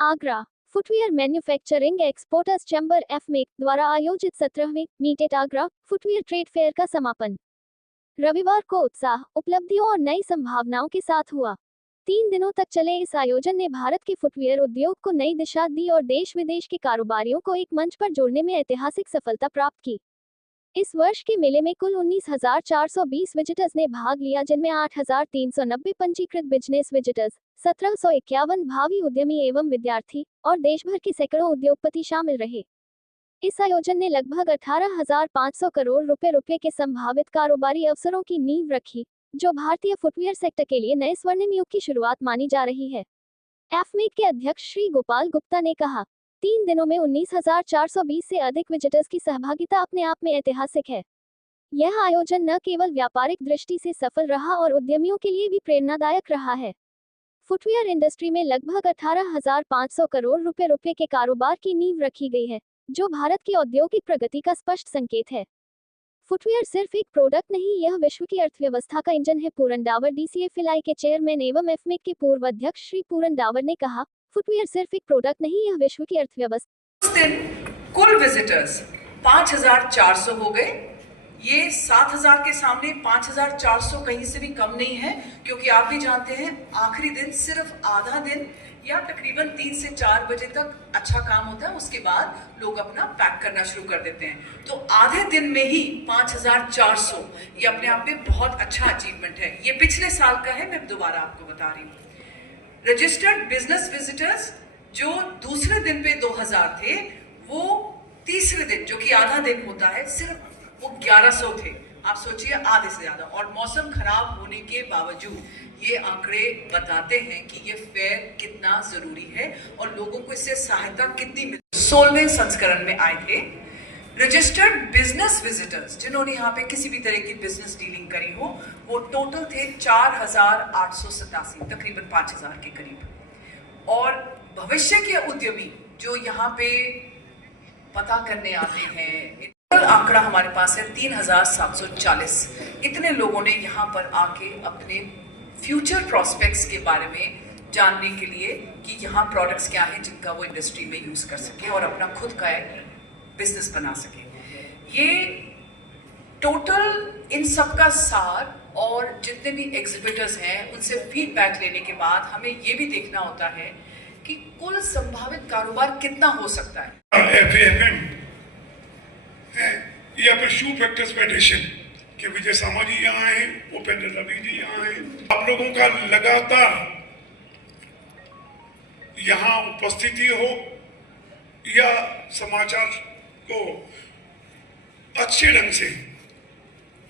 Agra footwear manufacturing exporters chamber AFMEC द्वारा आयोजित 17वें meet at Agra footwear trade fair का समापन रविवार को उत्साह, उपलब्धियों और नई संभावनाओं के साथ हुआ। 3 दिनों तक चले इस आयोजन ने भारत के फुटवियर उद्योग को नई दिशा दी और देश विदेश के कारोबारियों को एक मंच पर जोड़ने में ऐतिहासिक सफलता प्राप्त की। इस वर्ष के मेले में कुल 19,420 विजिटर्स ने भाग लिया, जिनमें 8,390 पंजीकृत बिजनेस विजिटर्स, 1,751 भावी उद्यमी एवं विद्यार्थी और देश भर के सैकड़ों उद्योगपति शामिल रहे। इस आयोजन ने लगभग 18,500 करोड़ रुपए के संभावित कारोबारी अवसरों की नींव रखी, जो भारतीय फुटवियर सेक्टर के लिए नए स्वर्णिम युग की शुरुआत मानी जा रही है। एफमेक के अध्यक्ष श्री गोपाल गुप्ता ने कहा, 3 दिनों में 19,420 से अधिक विजिटर्स की सहभागिता अपने आप में ऐतिहासिक है। यह आयोजन न केवल व्यापारिक दृष्टि से सफल रहा और उद्यमियों के लिए भी प्रेरणादायक रहा है। फुटवियर इंडस्ट्री में लगभग 18,500 करोड़ रुपए के कारोबार की नींव रखी गई है, जो भारत की औद्योगिक प्रगति का स्पष्ट संकेत है। फुटवियर सिर्फ एक प्रोडक्ट नहीं, यह विश्व की अर्थव्यवस्था का इंजन है। पूरन डावर DCFI के चेयरमैन एवं एफमेक के पूर्व अध्यक्ष श्री पूरन डावर ने कहा, फुटवियर सिर्फ एक प्रोडक्ट नहीं, यह विश्व की अर्थव्यवस्था। उस दिन कुल विजिटर्स 5,400 हो गए। ये 7,000 के सामने 5,400 कहीं से भी कम नहीं है, क्योंकि आप भी जानते हैं आखिरी दिन सिर्फ आधा दिन या तकरीबन 3 से 4 बजे तक अच्छा काम होता है, उसके बाद लोग अपना पैक करना शुरू कर देते हैं। तो आधे दिन में ही 5,400, ये अपने आप में बहुत अच्छा अचीवमेंट है। ये पिछले साल का है, मैं दोबारा आपको बता रही हूँ। रजिस्टर्ड बिजनेस विजिटर्स जो दूसरे दिन पे 2,000 थे, वो तीसरे दिन जो कि आधा दिन होता है, सिर्फ वो 1,100 थे। आप सोचिए, आधे से ज्यादा। और मौसम खराब होने के बावजूद ये आंकड़े बताते हैं कि ये फेयर कितना जरूरी है और लोगों को इससे सहायता कितनी मिली। 16वें संस्करण में आए थे रजिस्टर्ड बिजनेस विजिटर्स जिन्होंने यहाँ पे किसी भी तरह की बिजनेस डीलिंग करी हो, वो टोटल थे 4,887, तकरीबन 5,000 के करीब। और भविष्य के उद्यमी जो यहाँ पे पता करने आते हैं, आंकड़ा हमारे पास है 3,740। इतने लोगों ने यहाँ पर आके अपने फ्यूचर प्रोस्पेक्ट्स के बारे में जानने के लिए कि यहाँ प्रोडक्ट्स क्या हैं जिनका वो इंडस्ट्री में यूज कर सके और अपना खुद का बिजनेस बना सके। ये टोटल इन सब का सार और जितने भी एग्जिबिटर्स हैं उनसे फीडबैक लेने के बाद हमें ये भी देखना होता है कि कुल संभावित कारोबार कितना हो सकता है। या फिर शू फैक्टर्स फेडरेशन के विजय सामा जी यहाँ हैं, उपेंद्र रवि जी यहाँ हैं। आप लोगों का लगातार यहाँ उपस्थिति हो या समाचार को अच्छे ढंग से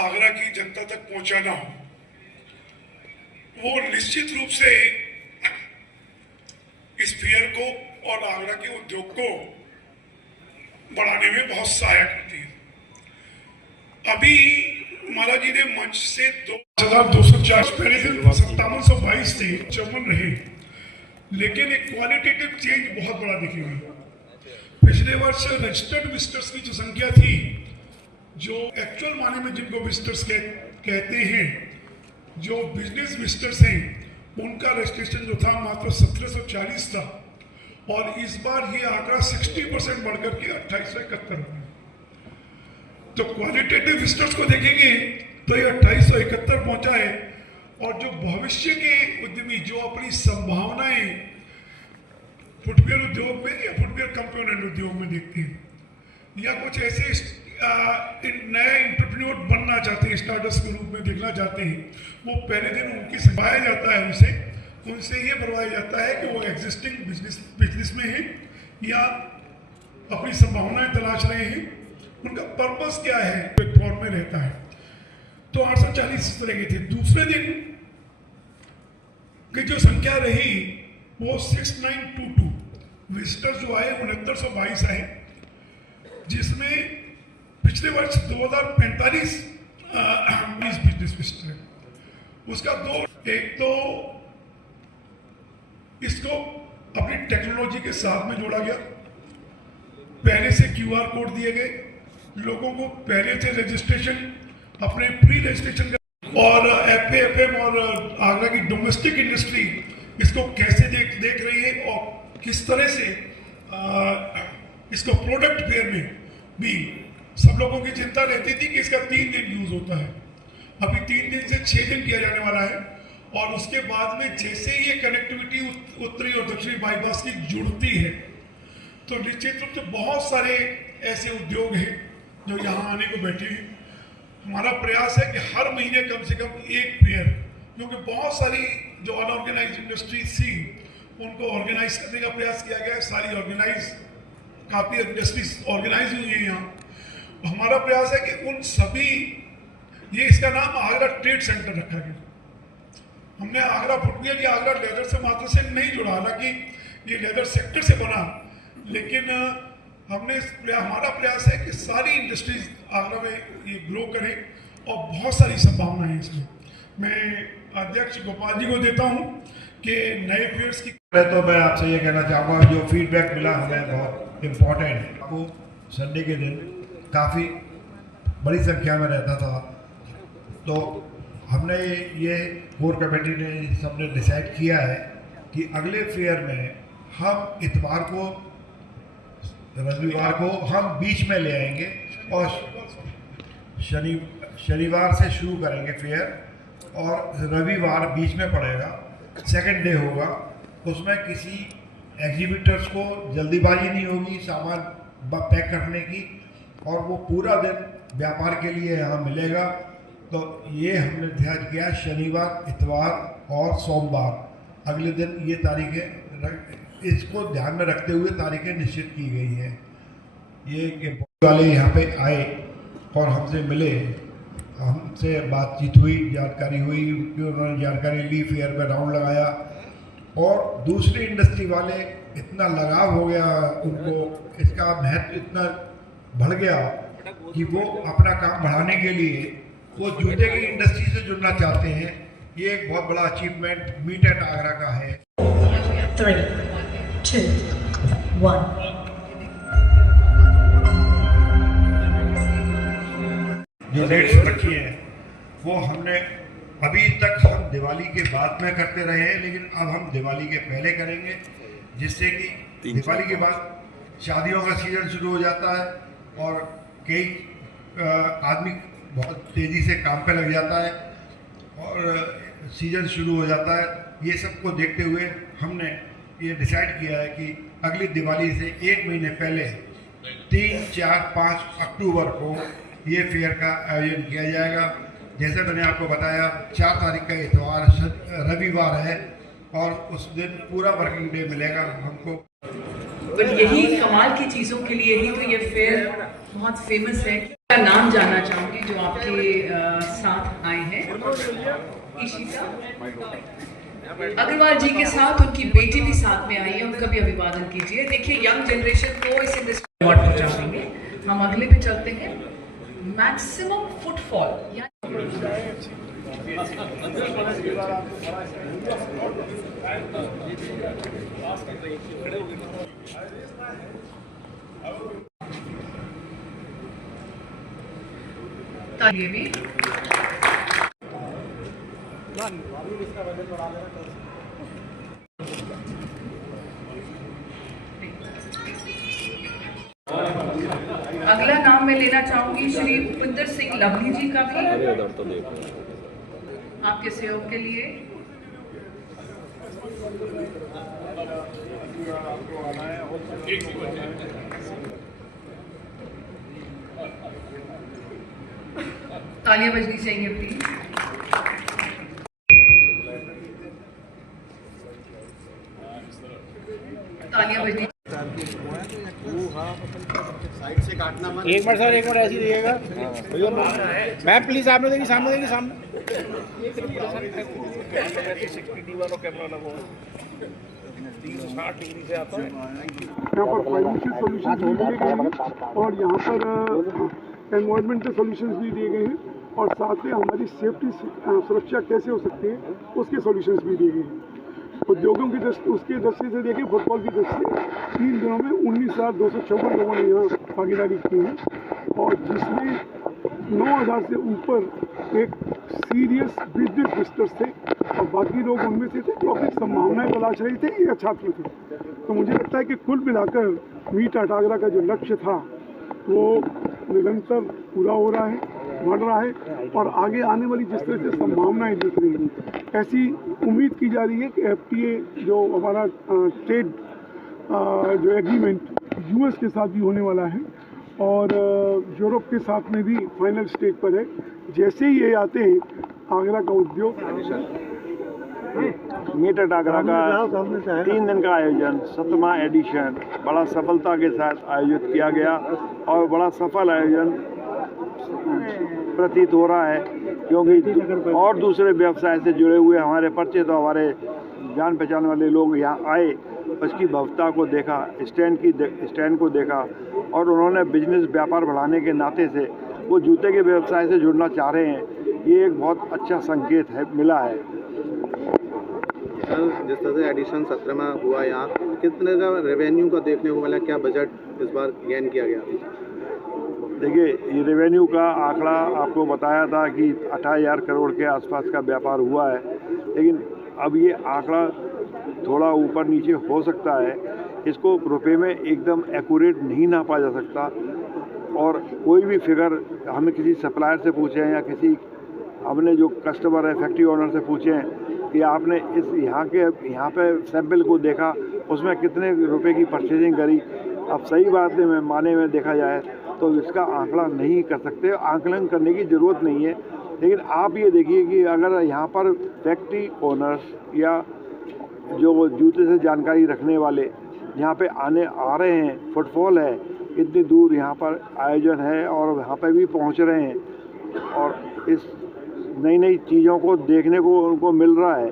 आगरा की जनता तक पहुंचाना हो, वो निश्चित रूप से इस फेयर को और आगरा के उद्योग को बढ़ाने में बहुत सहायक होती है। अभी माला जी ने मंच से 2,240 पहले दिन 5722 थे, 54 रहे, लेकिन एक क्वालिटेटिव चेंज बहुत बड़ा दिखी हुई। पिछले वर्ष रजिस्टर्ड विजिटर्स की जो संख्या थी, जो एक्चुअल माने में जिनको विजिटर्स कहते हैं, जो बिजनेस विजिटर्स हैं, उनका रजिस्ट्रेशन जो था मात्र 1,740 था और इस बार ये आंकड़ा 60% बढ़कर के 2,871 हो गया। तो क्वालिटेटिव विजिटर्स को देखेंगे तो ये 2,871 पहुंचा है। और जो भविष्य के उद्यमी जो अपनी संभावनाएं फुटवियर उद्योग में या फुटवियर कंपोनेंट उद्योग में देखते हैं या कुछ ऐसे नए एंटरप्रेन्योर बनना चाहते हैं, स्टार्टअप्स के रूप में देखना चाहते हैं, वो पहले दिन उनकी सिखाया जाता है, उनसे ये करवाया जाता है कि वो एग्जिस्टिंग बिजनेस में है या अपनी संभावनाएं तलाश रहे हैं, उनका पर्पस क्या है, फॉर्म में रहता है। तो 840 इस तरह के थे। दूसरे दिन की जो संख्या रही वो 6,922 विजिटर्स जो आए 6,922 आए, जिसमें पिछले वर्ष 2,045 बिजनेस विजिटर है। उसका एक तो इसको अपनी टेक्नोलॉजी के साथ में जोड़ा गया। पहले से QR कोड दिए गए, लोगों को पहले से रजिस्ट्रेशन अपने प्री रजिस्ट्रेशन और FAFM और आगरा की डोमेस्टिक इंडस्ट्री इसको कैसे देख रही है और किस तरह से इसको प्रोडक्ट फेयर में भी सब लोगों की चिंता रहती थी कि इसका 3 दिन यूज होता है, अभी 3 दिन से 6 दिन किया जाने वाला है। और उसके बाद में जैसे ही ये कनेक्टिविटी उत्तरी और दक्षिणी बाईपास की जुड़ती है तो निश्चित रूप से बहुत सारे ऐसे उद्योग हैं जो यहाँ आने को बैठे हैं। हमारा प्रयास है कि हर महीने कम से कम एक फेयर, क्योंकि बहुत सारी जो अनऑर्गेनाइज इंडस्ट्रीज थी उनको ऑर्गेनाइज करने का प्रयास किया गया है। सारी काफ़ी इंडस्ट्रीज ऑर्गेनाइज हुई है यहाँ। हमारा प्रयास है कि उन सभी, ये इसका नाम आगरा ट्रेड सेंटर रखा गया। हमने आगरा फुटवियर या आगरा लेदर से मात्र से नहीं जुड़ा, हालांकि ये लेदर सेक्टर से बना, लेकिन हमारा प्रयास है कि सारी इंडस्ट्रीज आगरा में ये ग्रो करें और बहुत सारी संभावनाएं हैं इसमें। मैं अध्यक्ष गोपाल जी को देता हूँ कि नए फेयर्स की। तो मैं आपसे ये कहना चाहूँगा, जो फीडबैक मिला हमें बहुत इम्पोर्टेंट है। आपको संडे के दिन काफ़ी बड़ी संख्या में रहता था, तो हमने ये कोर कमेटी ने सबने डिसाइड किया है कि अगले फेयर में हम इतवार को रविवार को हम बीच में ले आएंगे और शनिवार से शुरू करेंगे फेयर और रविवार बीच में पड़ेगा, सेकंड डे होगा। उसमें किसी एग्जीबिटर्स को जल्दीबाजी नहीं होगी सामान पैक करने की, और वो पूरा दिन व्यापार के लिए यहाँ मिलेगा। तो ये हमने ध्यान किया, शनिवार, इतवार और सोमवार अगले दिन ये तारीखें इसको ध्यान में रखते हुए तारीखें निश्चित की गई हैं। ये वाले यहाँ पे आए और हमसे मिले, हमसे बातचीत हुई, जानकारी हुई, उन्होंने जानकारी ली, फेयर में राउंड लगाया, और दूसरी इंडस्ट्री वाले इतना लगाव हो गया उनको, इसका महत्व इतना बढ़ गया कि वो अपना काम बढ़ाने के लिए वो जूते की इंडस्ट्री से जुड़ना चाहते हैं। ये एक बहुत बड़ा अचीवमेंट मीट एट आगरा का है। 3, 2, 1। जो रेट्स रखी हैं वो हमने अभी तक हम दिवाली के बाद में करते रहे हैं, लेकिन अब हम दिवाली के पहले करेंगे, जिससे कि दिवाली के बाद शादियों का सीजन शुरू हो जाता है और कई आदमी बहुत तेज़ी से काम पे लग जाता है और सीजन शुरू हो जाता है। ये सब को देखते हुए हमने ये डिसाइड किया है कि अगली दिवाली से 1 महीने पहले 3, 4, 5 अक्टूबर को ये फेयर का आयोजन किया जाएगा। जैसे मैंने आपको बताया, 4 तारीख का इतवार रविवार है और उस दिन पूरा वर्किंग डे मिलेगा हमको। बट यही कमाल की चीज़ों के लिए ही तो ये फेयर बहुत फेमस है। का नाम जानना चाहूँगी जो आपके साथ आए हैं, इशिता अग्रवाल जी के साथ उनकी बेटी भी साथ में आई है, उनका भी अभिवादन कीजिए। देखिए, यंग जनरेशन को इस इंडस्ट्री अवार्ड पहुँचाएंगे। हम अगले पे चलते हैं। मैक्सिमम फुटफॉल ये भी अगला नाम मैं लेना चाहूंगी श्री उपिंदर सिंह लवली जी का भी, आपके सहयोग के लिए। तालियां बजनी चाहिए प्लीज। तालियां बजनी। साइड से काटना मत। एक मिनट सर, एक मिनट ऐसे ही रहिएगा मैम, प्लीज सामने देखिए, सामने देखिए, सामने। यहाँ पर फाइनेंशियल सॉल्यूशंस भी दिए गए हैं और यहाँ पर एनवायरमेंटल सॉल्यूशंस भी दिए गए हैं, और साथ में हमारी सेफ्टी सुरक्षा कैसे हो सकती है उसके सॉल्यूशंस भी दिए गए हैं। उद्योगों की दृष्टि उसकी दृष्टि से देखिए, फुटबॉल की दृष्टि से 3 दिनों में 19,256 लोगों ने यहाँ भागीदारी की है, और जिसमें 9,000 से ऊपर एक सीरियस बिजनेस विजिटर्स थे और बाकी लोग उनमें से थे जो अपनी संभावनाएं तलाश रहे थे या छात्र थे। तो मुझे लगता है कि कुल मिलाकर मीट एट आगरा का जो लक्ष्य था वो निरंतर पूरा हो रहा है, बढ़ रहा है, और आगे आने वाली जिस तरह से संभावनाएं दिख रही हैं, ऐसी उम्मीद की जा रही है कि FTA जो हमारा ट्रेड जो एग्रीमेंट US के साथ भी होने वाला है और यूरोप के साथ में भी फाइनल स्टेज पर है। जैसे ही ये आते हैं, आगरा का उद्योग मीट एट आगरा का 3 दिन का आयोजन 7वां एडिशन बड़ा सफलता के साथ आयोजित किया गया और बड़ा सफल आयोजन प्रतीत हो रहा है, क्योंकि और दूसरे व्यवसाय से जुड़े हुए हमारे परिचित तो हमारे जान पहचान वाले लोग यहाँ आए, उसकी भव्यता को देखा, स्टैंड को देखा और उन्होंने बिजनेस व्यापार बढ़ाने के नाते से वो जूते के व्यवसाय से जुड़ना चाह रहे हैं। ये एक बहुत अच्छा संकेत है मिला है। सर, जिस तरह से एडिशन 17 में हुआ, यहाँ कितने का रेवेन्यू का देखने को मिला, क्या बजट इस बार गेन किया गया? देखिए, ये रेवेन्यू का आंकड़ा आपको बताया था कि 28,000 करोड़ के आसपास का व्यापार हुआ है, लेकिन अब ये आंकड़ा थोड़ा ऊपर नीचे हो सकता है। इसको रुपए में एकदम एक्यूरेट नहीं नापा जा सकता और कोई भी फिगर हमें किसी सप्लायर से पूछें या किसी हमने जो कस्टमर है फैक्ट्री ओनर से पूछें कि आपने इस यहाँ पे सैंपल को देखा, उसमें कितने रुपए की परचेजिंग करी, अब सही बात में माने में देखा जाए तो इसका आंकड़ा नहीं कर सकते, आंकलन करने की ज़रूरत नहीं है। लेकिन आप ये देखिए कि अगर यहाँ पर फैक्ट्री ओनर्स या जो जूते से जानकारी रखने वाले यहाँ पे आ रहे हैं, फुटफॉल है, इतनी दूर यहाँ पर आयोजन है और यहाँ पे भी पहुँच रहे हैं और इस नई नई चीज़ों को देखने को उनको मिल रहा है,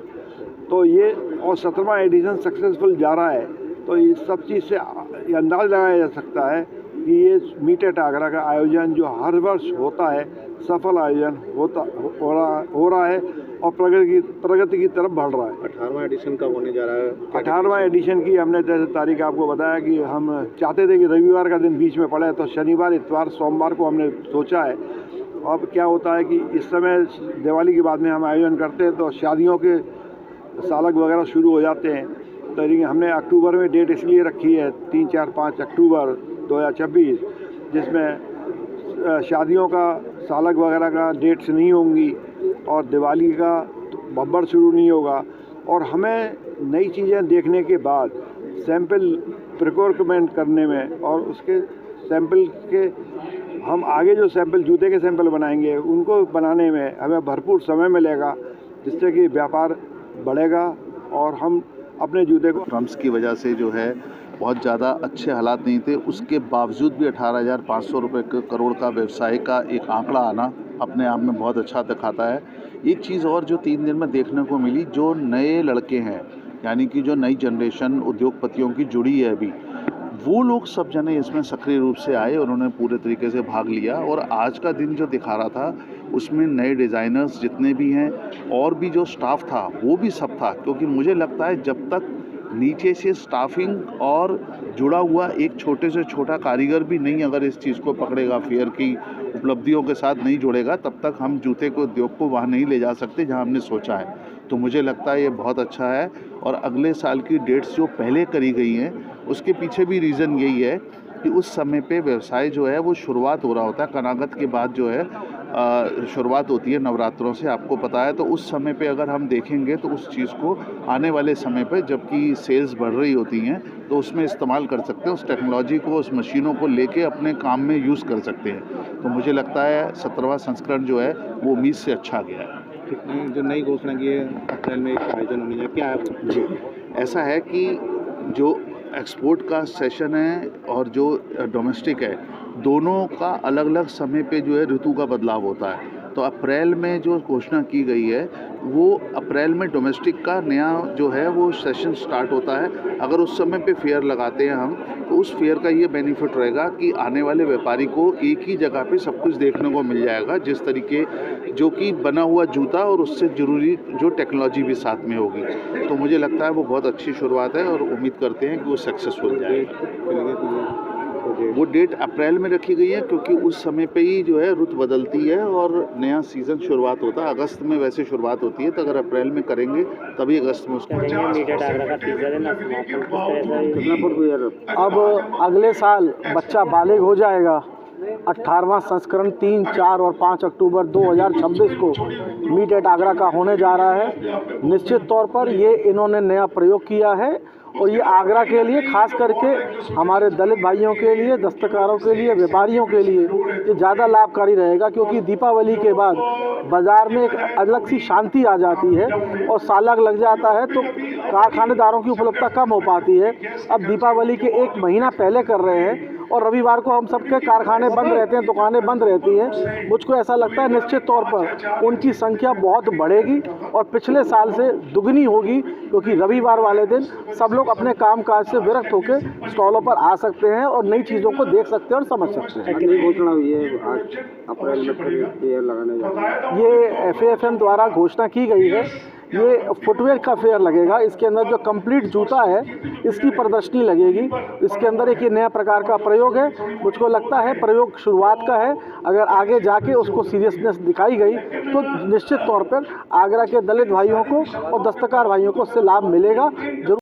तो ये और 17वां एडिशन सक्सेसफुल जा रहा है, तो इस सब चीज़ से ये अंदाज़ लगाया जा सकता है कि ये मीट एट आगरा का आयोजन जो हर वर्ष होता है, सफल आयोजन हो रहा है और प्रगति की तरफ बढ़ रहा है। 18वां एडिशन कब होने जा रहा है? 18वां एडिशन की हमने जैसे तारीख आपको बताया कि हम चाहते थे कि रविवार का दिन बीच में पड़े, तो शनिवार, इतवार, सोमवार को हमने सोचा है। अब क्या होता है कि इस समय दिवाली के बाद में हम आयोजन करते हैं तो शादियों के सालक वगैरह शुरू हो जाते हैं, तो हमने अक्टूबर में डेट इसलिए रखी है 3, 4, 5 अक्टूबर 2026, जिसमें शादियों का सालक वगैरह का डेट्स नहीं होंगी और दिवाली का बब्बर शुरू नहीं होगा और हमें नई चीज़ें देखने के बाद सैंपल प्रिक्योरमेंट करने में और उसके सैंपल के हम आगे जो सैंपल जूते के सैंपल बनाएंगे उनको बनाने में हमें भरपूर समय मिलेगा, जिससे कि व्यापार बढ़ेगा और हम अपने जूते को ट्रम्प्स की वजह से जो है बहुत ज़्यादा अच्छे हालात नहीं थे, उसके बावजूद भी 18,500 रुपये करोड़ का व्यवसाय का एक आंकड़ा आना अपने आप में बहुत अच्छा दिखाता है। एक चीज़ और जो 3 दिन में देखने को मिली, जो नए लड़के हैं यानी कि जो नई जनरेशन उद्योगपतियों की जुड़ी है अभी, वो लोग सब जने इसमें सक्रिय रूप से आए, उन्होंने पूरे तरीके से भाग लिया और आज का दिन जो दिखा रहा था उसमें नए डिज़ाइनर्स जितने भी हैं और भी जो स्टाफ था वो भी सब था, क्योंकि मुझे लगता है जब तक नीचे से स्टाफिंग और जुड़ा हुआ एक छोटे से छोटा कारीगर भी नहीं अगर इस चीज़ को पकड़ेगा, फेयर की उपलब्धियों के साथ नहीं जुड़ेगा, तब तक हम जूते को उद्योग को वहाँ नहीं ले जा सकते जहाँ हमने सोचा है। तो मुझे लगता है ये बहुत अच्छा है और अगले साल की डेट्स जो पहले करी गई हैं उसके पीछे भी रीज़न यही है कि उस समय पे व्यवसाय जो है वो शुरुआत हो रहा होता है, कनागत के बाद जो है शुरुआत होती है नवरात्रों से, आपको पता है। तो उस समय पे अगर हम देखेंगे तो उस चीज़ को आने वाले समय पे जबकि सेल्स बढ़ रही होती हैं तो उसमें इस्तेमाल कर सकते हैं, उस टेक्नोलॉजी को, उस मशीनों को लेके अपने काम में यूज़ कर सकते हैं। तो मुझे लगता है 17वां संस्करण जो है वो उम्मीद से अच्छा गया है। जो नई घोषणा की है अप्रैल में एक आयोजन होने जा क्या है? जी, ऐसा है कि जो एक्सपोर्ट का सेशन है और जो डोमेस्टिक है, दोनों का अलग अलग समय पे जो है ऋतु का बदलाव होता है। तो अप्रैल में जो घोषणा की गई है वो अप्रैल में डोमेस्टिक का नया जो है वो सेशन स्टार्ट होता है। अगर उस समय पे फेयर लगाते हैं हम तो उस फेयर का ये बेनिफिट रहेगा कि आने वाले व्यापारी को एक ही जगह पे सब कुछ देखने को मिल जाएगा, जिस तरीके जो कि बना हुआ जूता और उससे ज़रूरी जो टेक्नोलॉजी भी साथ में होगी। तो मुझे लगता है वो बहुत अच्छी शुरुआत है और उम्मीद करते हैं कि वो सक्सेसफुल जाए। वो डेट अप्रैल में रखी गई है क्योंकि उस समय पे ही जो है रुत बदलती है और नया सीज़न शुरुआत होता है। अगस्त में वैसे शुरुआत होती है, तो अगर अप्रैल में करेंगे तभी अगस्त में उसको अब अगले साल बच्चा बालिग हो जाएगा। 18वां संस्करण 3, 4 और 5 अक्टूबर 2026 को मीट एट आगरा का होने जा रहा है। निश्चित तौर पर ये इन्होंने नया प्रयोग किया है और ये आगरा के लिए, खास करके हमारे दलित भाइयों के लिए, दस्तकारों के लिए, व्यापारियों के लिए ये ज़्यादा लाभकारी रहेगा, क्योंकि दीपावली के बाद बाज़ार में एक अलग सी शांति आ जाती है और सालक लग जाता है तो कारखानेदारों की उपलब्धता कम हो पाती है। अब दीपावली के 1 महीना पहले कर रहे हैं और रविवार को हम सबके कारखाने बंद रहते हैं, दुकानें बंद रहती हैं। मुझको ऐसा लगता है निश्चित तौर पर उनकी संख्या बहुत बढ़ेगी और पिछले साल से दुगनी होगी, क्योंकि रविवार वाले दिन सब लोग अपने कामकाज से विरक्त होकर स्टॉलों पर आ सकते हैं और नई चीज़ों को देख सकते हैं और समझ सकते हैं। घोषणा हुई है आज अप्रैल में फेयर लगाने जा रहे हैं। ये FAFM द्वारा घोषणा की गई है। ये फुटवेयर का फेयर लगेगा। इसके अंदर जो कंप्लीट जूता है इसकी प्रदर्शनी लगेगी। इसके अंदर एक ये नया प्रकार का प्रयोग है। मुझको लगता है प्रयोग शुरुआत का है, अगर आगे जाके उसको सीरियसनेस दिखाई गई तो निश्चित तौर पर आगरा के दलित भाइयों को और दस्तकार भाइयों को उससे लाभ मिलेगा जरूर।